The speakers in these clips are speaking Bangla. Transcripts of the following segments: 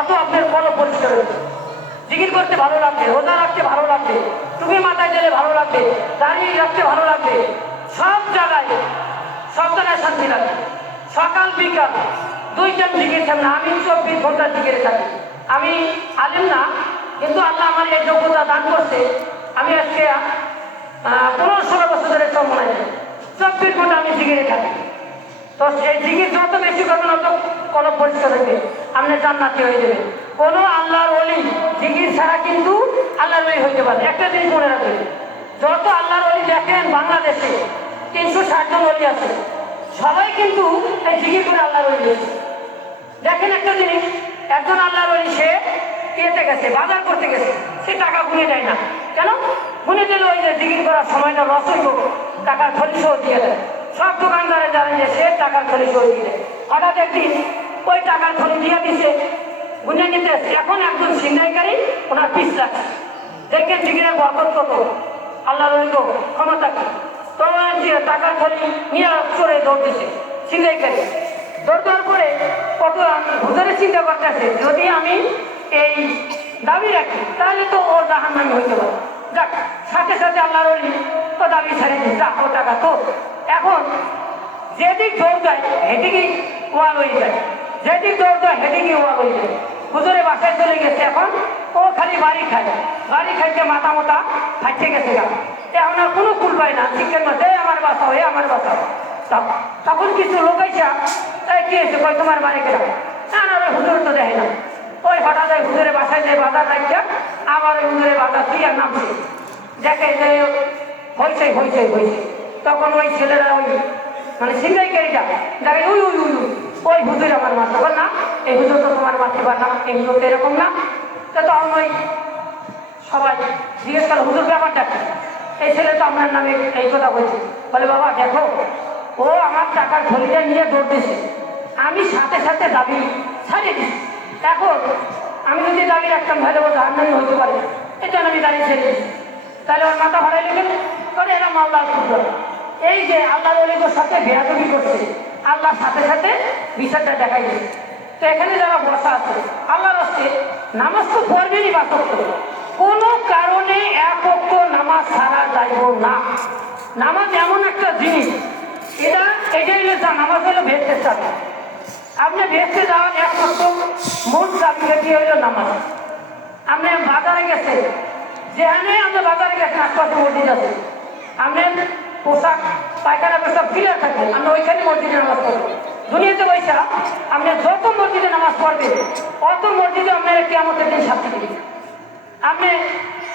অত আপনার কলব পরিষ্কার হয়েছে। জিকির করতে ভালো লাগবে, রোজা রাখতে ভালো লাগবে, টুপি মাথায় দিলে ভালো লাগবে, দাঁড়িয়ে রাখতে ভালো লাগবে, সব জায়গায় শান্তি লাগবে। সকাল বিকাল 2 টাইম জিকির থাকবে না। আমি 24 ঘন্টা জিকিরে থাকি। আমি আলিম না, কিন্তু আল্লাহ আমার এই যোগ্যতা দান করছে। আমি আজকে 15-16 বছর ধরে চর্মনায় 24 ঘন্টা আমি জিকিরে থাকি। তো এই জিকির যত বেশি করবেন অত কলব পরিষ্কার হইবে, আপনি জান্নাতি হয়ে যাবেন। কোনো আল্লাহর ওলি জিকির ছাড়া কিন্তু আল্লাহর ওলি হইতে পারে। একটা জিনিস মনে রাখবেন, যত আল্লাহর ওলি দেখেন বাংলাদেশে 360 জন ওলি আছে, সবাই কিন্তু এই জিকির করে আল্লাহর ওলি হয়েছে। দেখেন একটা জিনিস, একজন আল্লাহর ওলি সে ইয়েতে গেছে, বাজার করতে গেছে, সে টাকা গুনে দেয় না। কেন গুনে দিলে ওই যে জিকির করার সময়টা লস হইব, টাকার থলি সহ দিয়ে দেয়। সব দোকানদারে জানেন যে সে টাকার থলি সহ দিয়ে দেয়। হঠাৎ একদিন ওই টাকার থলি দিয়ে দিছে, গুনে নিতে। এখন একজন ছিনতাইকারী ওনার পিছ লাগছে। দেখেন জিকিরের বরকত কত, আল্লাহর ওলি ক্ষমতা কি। তো টাকার থলি নিয়ে চড়ে দৌড় দিছে ছিনতাইকারী। দৌড় দেওয়ার পরে কত হুজুরে চিন্তা করতেছে, যদি আমি এই দাবি রাখি তাহলে তো ও জাহান্নামী হইতে পারে। যাক, সাথে সাথে আল্লাহর ওলি ও দাবি ছাড়িয়ে দিচ্ছে, ও টাকা তো। এখন যেদিক দৌড় যায় হেঁটিকেই ওয়াল হয়ে যায়, যেদিক দৌড় যায় হেঁটিকেই ওয়াল হয়ে যায়। হুজুরে বাসায় চলে গেছে। এখন ও খালি বাড়ি খায়, বাড়ি খাইতে মাথা মোটা খাইতে গেছে গা। এখন আর কোনো কুল পায় না, শিক্ষার মধ্যে আমার বাসাও, আমার বাসাও। তখন কিছু লোক আইসা, তাই কি হয়েছে, কই তোমার বাড়ি গেলাম না, না হুজুর তো দেখে না। ওই হঠাৎ হুজুরে বাসায় যে বাজার রাখিয়া আবার ওই হুজুরে বাজার দিয়ে আর নামছে, দেখে যে হয়েছে হয়েছে হয়েছে। তখন ওই ছেলেরা ওই মানে ছিনতাইকারীটা দেখে ওই ওই ওই ওই হুজুর আমার মারতে পার না, এই হুজুর তো তোমার মারতে পার না, এই হুজুর তো এরকম না। তো তখন ওই সবাই জিজ্ঞেস করে, হুজুর ব্যাপারটা কি? এই ছেলে তো আপনার নামে এই কথা বলছে। বলে, বাবা দেখো, ও আমার টাকার থলিটা নিয়ে দৌড় দিয়েছে, আমি সাথে সাথে দাবি ছাড়িয়ে দিচ্ছি। এখন আমি যদি দাবি রাখতাম তাহলে ও জাহান্নামী হইতে পারে, এটা আমি দাঁড়িয়ে ছেড়ে দিচ্ছি। তাহলে ওর মাথা ভাড়াই লেগেন করে এরা মামলা করল। এই যে আল্লাহর ওলিদের সাথে বেয়াদবি করছে, আল্লাহর সাথে সাথে বিচারটা দেখাই দিচ্ছে। তো এখানে যারা বসা আছে, আল্লাহর হচ্ছে নামাজ তো পড়বেনই বা করতে, কোনো কারণে এক ওয়াক্ত নামাজ ছাড়া যাইব না। নামাজ এমন একটা জিনিস, এটাই নামাজ হলো ভেস্তে চাবি। আপনি ভেস্তে যাওয়ার একমাত্র মূল চাবিকাঠি হইল নামাজ। আপনি বাজারে গেছেন, যেখানে আপনি বাজারে গেছেন আশপাশে মসজিদ আছে, আপনি পোশাক পায়খানা পেশাব ক্লিয়ার থাকবেন, আপনি ওইখানে মসজিদে নামাজ পড়বেন। দুনিয়াতে পয়সা আপনি যত মসজিদে নামাজ পড়বেন অত মসজিদে আপনার কিয়ামতের দিন শাস্তি দিবেন। আপনি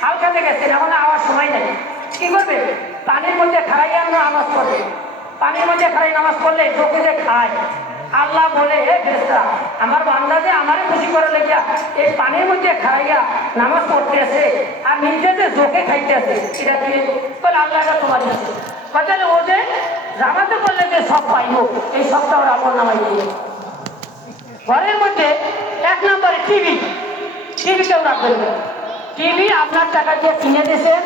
হালকাতে গেছেন, এখন আওয়ার সময় নেই, কি করবেন? পানির মধ্যে খাড়াইয়া নামাজ পড়বেন। পানির মধ্যে খাড়াই নামাজ পড়লে চোখে যে খায়, আল্লাহ বলে, হে ফেরেশতা, আমার বান্দা যে আমারে খুশি করে লেগিয়া এই পানির মধ্যে খাড়াইয়া নামাজ পড়তে আছে আর নিজে যে চোখে খাইতে আছে, এটা দিয়ে বলে আল্লাহটা তোমার আছে। তাহলে ও যে জামাতে করলে যে সব পাইব, এই সবটা ওরা আমল নামাই দিয়ে। ঘরের মধ্যে 1 নম্বরে টিভিতেও রাখবেন। টিভি আপনার টাকা দিয়ে কিনে দিয়েছেন,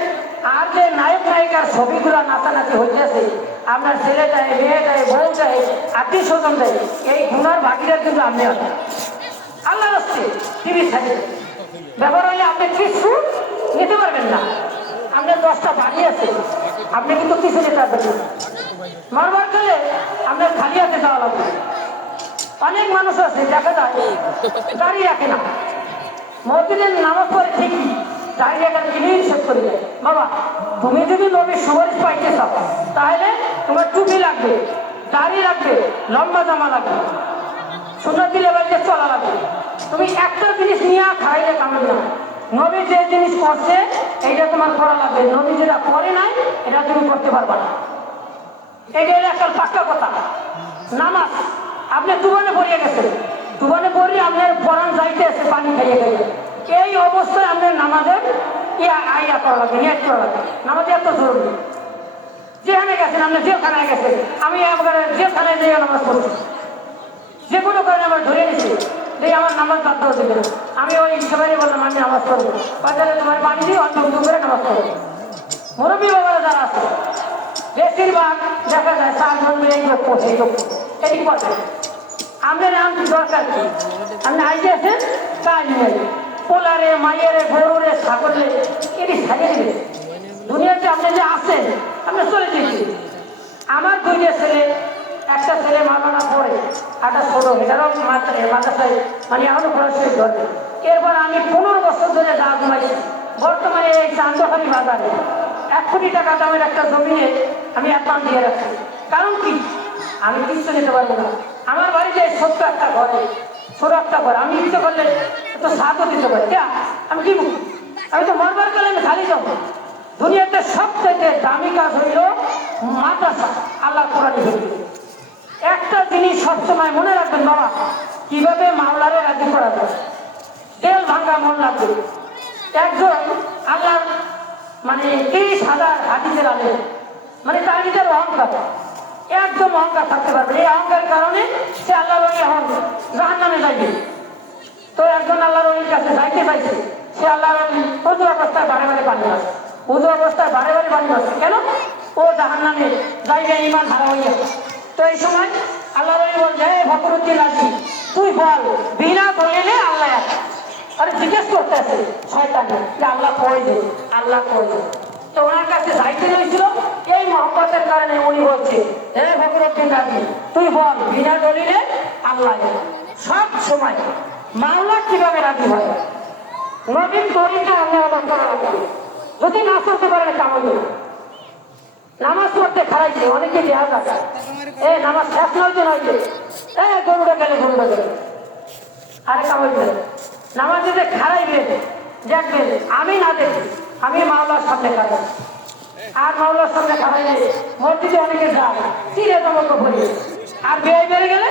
আর যে নায়ক নায়িকার ছবিগুলো নাচানাচি হইতেছে, আপনার ছেলে দেয়, মেয়ে দেয়, বউ দেয়, আত্মীয় স্বজন দেয়, এই গুণার বাকিটা কিন্তু আপনি আছেন। আল্লাহ হচ্ছে টিভি থাকে ব্যবহার হলে আপনি কিছু নিতে পারবেন না। আপনার 10টা বাড়ি আছে, আপনি কিন্তু কিছু নিতে পারবেন না। মরবার গেলে আপনার খালি হাতে যাওয়া লাগবে। অনেক মানুষ আছে দেখা যায় গাড়ি রাখে না, মসজিদের নামাজ পড়ে ঠিকই দাঁড়িয়ে একটা জিনিস শেষ করে দেয়। বাবা, তুমি যদি নবীর সুপারিশ পাইতে চাও তাহলে তোমার টুপি লাগবে, দাড়ি লাগবে, লম্বা জামা লাগবে, সুন্নতি লেভেলে চলা লাগবে। তুমি একটা জিনিস নিয়ে খাইলে কামড় না। নবী যে জিনিস করছে এইটা তোমার করা লাগবে, নবী যেটা করে নাই এটা তুমি করতে পারবা না। এটা হলো একটা পাক্কা কথা। নামাজ আপনি তুবানে পড়িয়ে গেছেন, তুবানে পড়িয়ে আপনার পরাণ যাইতে আছে পানি খাইয়ে খাইয়ে, এই অবস্থায় আপনার নামাজের আইয়া করা লাগবে, নিয়ত করা লাগবে। নামাজে এত জরুরি। যেখানে গেছেন, আপনি জেলখানায় গেছেন, আমি একবারে জেলখানায় যেয়ে নামাজ পড়ছি, যে কোনো কারণে আমার ধরে নিচ্ছি, এই আমার নামাজ বাধ্য হতে গেল। আমি ওই সবাই বললাম আমি নামাজ পড়বো, বাজারে তোমার বাড়ি দিয়ে অন্য করে নামাজ পড়বো। মুরব্বী বাবারা যারা আছে বেশিরভাগ দেখা যায় 4 জন মিলে এই লোক করছে, এই লোক এটি করবে। আপনার আমি দরকার কি? আপনি আইতেছেন কাজ নেই, পোলারে মাইয়ারে গরুরে ছাগলে এটি ছাড়িয়ে দেবে। দুনিয়াতে আপনি যে আসেন আপনি চলে যেতে। আমার দুইটা ছেলে, একটা ছেলে মাওলানা পড়ে, একটা ছোট, এটারও মাদ্রাসায় মানে এখনো পড়াশোনা ধরে। এরপর আমি 15 বছর ধরে যা ঘুমাইছি, বর্তমানে এই চান্দখালি বাজারে 1 কোটি টাকা দামের একটা জমিনে আমি অ্যাকাউন্ট দিয়ে রাখছি। কারণ কি? আমি কিচ্ছু নিতে পারবো না। আমার বাড়িতে ছোট্ট একটা ঘরে, ছোট একটা ঘর, আমি ইচ্ছে করলে একটু সাথও দিতে পারি। আমি কি, আমি তো মরবার গেলে আমি খালি যাবো। দুনিয়াতে সবথেকে দামি কাজ হইল মাদ্রাসা, আল্লাহ কোরআনে ধরবে। একটা জিনিস সবসময় মনে রাখবেন বাবা, কিভাবে মামলারে রাজি করা যায়। তেল ভাঙ্গা মন লাগবে। একজন আল্লাহ মানে 30,000 হাদিসের আলেম, মানে তার নিজের অহংকার, একদম অহংকার থাকতে পারবে। এই অহংকারের কারণে সে আল্লাহর ওলি এখন জাহান্নামে যাইবে। তো একজন আল্লাহর ওলির কাছে যাইতে চাইছে, সে আল্লাহর ওলি উজু অবস্থায় বারে বারে পানি আসে, উজু অবস্থায় বারে বারে পানি আসে। কেন? ও জাহান্নামে যাইবে ইমান হারা হইয়া। তো এই সময় আল্লাহর ওলি বলছে, হে ফখরুদ্দিন রাজি, তুই বল বিনা দলিলে আল্লাহ আছে। আরে জিজ্ঞেস করতে আছে শয়তান যে আল্লাহ কইছে, আল্লাহ কইছে। তো ওনার কাছে যাইতে হয়েছিল, এই মহব্বতের কারণে উনি বলছে, হে ফখরুদ্দিন রাজি, তুই বল বিনা দলিলে আল্লাহ। সব সময় মাওলা কিভাবে রাজি হয়? নবীন দলিলটা আল্লাহ আল্লাহ করা লাগবে। যদি না করতে পারেন কামাই নেই। নামাজ পড়তে খারাইছে, অনেকে দেওয়া যাবে, এ নামাজ শেষ নয়তো নয়তো, এ গরুটা গেলে গরুটা গেলে, আরে কামাই দেবে। নামাজ যদি খারাইবেন, দেখবেন আমি না দেখি, আমি মাওলার সামনে খারাই। আর মাওলার সামনে খারাইলে মসজিদে অনেকে যায়, চিরে জমাকে বলি, আর বেয়ে বেড়ে গেলে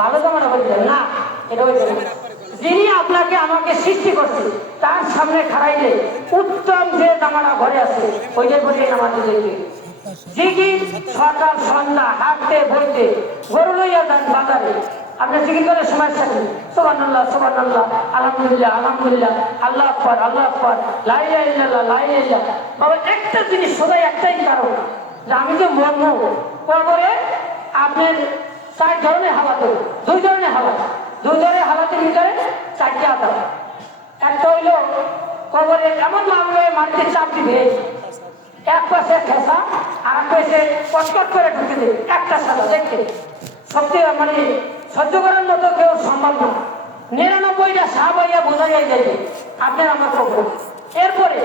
ভালো জমাটা বলি না, এটা হয়ে যাবে। যিনি আপনাকে আমাকে সৃষ্টি করছে তার সামনে খারাইলে উত্তম যে জামাটা ঘরে আছে ওইটাই বলিয়ে নামাজে দেখবে। জিকির সকাল সন্ধ্যা হাঁটতে বইতে, গরু লইয়া যান বাজারে, আপনি জিকির করে সময় থাকেন, সুবহানাল্লাহ সুবহানাল্লাহ, আলহামদুলিল্লাহ আলহামদুলিল্লাহ, আল্লাহ আকবার আল্লাহ আকবার, লা ইলাহা ইল্লাল্লাহ লা ইলাহা ইল্লাল্লাহ। বাবা একটা জিনিস সদাই একটাই কারণ যে আমি যে মরবো, কবরে আপনার 4 ধরনের হালাত, 2 ধরনের হালাত, 2 ধরনের হালাতের ভিতরে 4টে আদাব। একটা হইল কবরে এমন মামলা মাটিতে চাপ দিবে, এক পাশে খেসা আর এক পাশে কটকট করে ঢুকে দেবে, একটা সাদা দেখতে সবচেয়ে মানে সহ্য করার মতো কেউ সম্ভব না। 99টা সাপ হইয়া বোঝাইয়া যাবে আপনার আমার কবর। এরপরে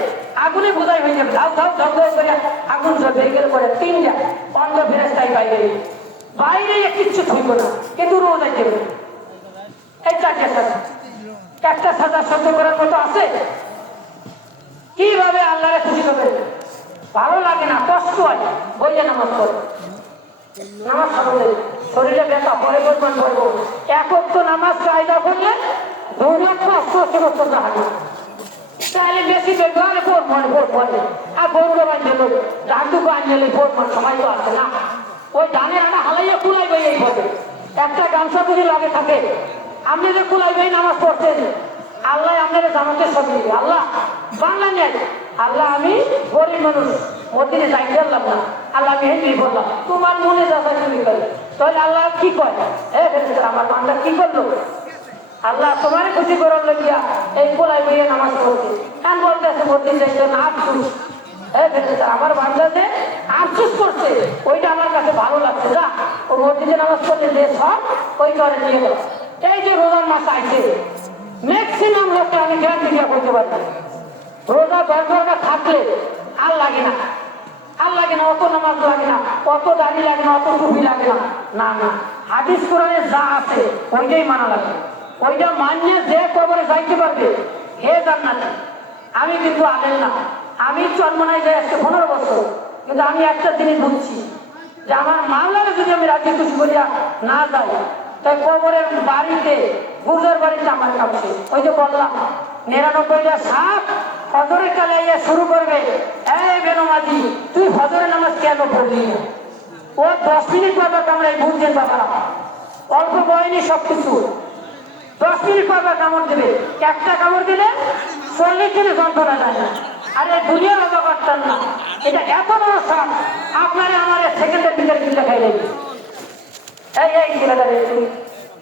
আগুনে বোঝাই হয়ে যাবে, ধাউ ধাউ ধাউ ধাউ করে আগুন জ্বলবে। এর পরে 3টা অন্ধ ফেরেশতাই বাইরে, বাইরে কিচ্ছু থাকবে না, কিন্তু রোজ যাইতে হবে। এই 4টে সাজা, একটা সাজা সহ্য করার মতো আছে? কিভাবে আল্লাহরে খুশি করবে? ভালো লাগে না, কষ্ট হয়, বইয়ে নামাজ পড়ে, নামাজ পড়লে শরীরে ব্যথা পরে পরিমাণ করবো। একক তো নামাজ কায়দা করলে 2 লক্ষ 80 বছর যাবে, তাহলে বেশি দেখবে আরে পড়বে আর গরুরে বাঁধল ডাকটুকু আনলে পড়মান সময় তো আসে না। ওই ধানের আনা হালাইয়া কুলাইবে এই পথে, একটা গামছা যদি লাগে থাকে, আপনি যে কুলাইবে নামাজ পড়তেন, আল্লাহ আপনার জামাতে সব দিবে। আল্লাহ বাংলা নেন, আল্লাহ আমি গরিব মানুষ, মদিনে যাই পারলাম না, আল্লাহ আমি হেঁটেই বললাম, তোমার মনে যাচ্ছে তুমি করে। তাহলে আল্লাহ কি কয়, আমার বান্দা কি করলো? আল্লাহ তোমার খুশি করার লাগিয়া এই কোলাই বইয়ে নামাজ পড়ছে, কেন বলতেছে মদিনে যাইতে না আফসুস। আমার বান্দাতে আফসুস করছে, ওইটা আমার কাছে ভালো লাগছে, যা ও মদিনে নামাজ পড়লে যে সব ওই করে নিয়ে গেল। এই যে রোজার মাস আইছে, ম্যাক্সিমাম লোককে আমি গ্যারান্টি দিয়ে বলতে পারতাম, রোজা 10 ঘন্টা থাকলে আর লাগে না, আর লাগে না, অত নামাজ লাগে না, অত দাড়ি লাগে না, অত টুপি লাগে না। না না, হাদিস কোরআনে যা আছে ওইটাই মানা লাগে। ওইটা মানিয়ে যে কবরে যাইতে পারবে হে জান্নাতে। আমি কিন্তু আলেন না, আমি চরমনায় যাই আজকে 15 বছর, কিন্তু আমি একটা জিনিস বুঝছি যে আমার মাওলারে যদি আমি রাজি খুশি করিয়া না যাই, তাই কবরের বাড়িতে গুজর বাড়িতে আমার কাছে ওই যে বললাম 99টা সাপ ফজরের কালে ইয়ে শুরু করবে, এই বেনমাজি তুই ফজরের নামাজ কেন পড়লি না? ও 10 মিনিট বাবা কামড়াই বুঝছেন বাবারা, অল্প বয়নি সবকিছু 10 মিনিট বাবা কামড় দেবে, একটা কামড় দিলে 40 দিনে যন্ত্রণা যায় না। আর এই দুনিয়ার বাবা পারতাম না, এটা এত বড় সাপ আপনারা আমার সেকেন্ডের ভিতরে কিনলে খাই দেবে। এই ছেলেটা